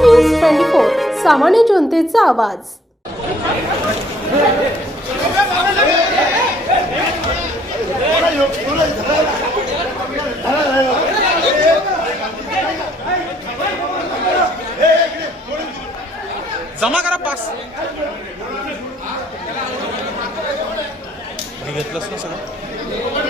News twenty four सामान्य जनतेचा आवाज. जमा करा पास. घेतलंच ना सगळं.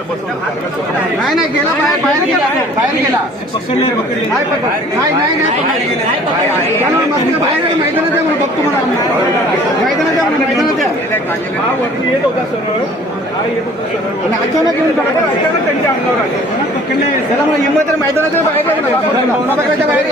नाही नाही गेला बाहेर बाहेर गेला बाहेर गेला नाही नाही नाही बाहेर आहे आणि अचानक येऊन त्याला मला हिंमत आहे, मैदानात आहे, बाहेर आहे म्हणा. पकडायच्या बाहेर.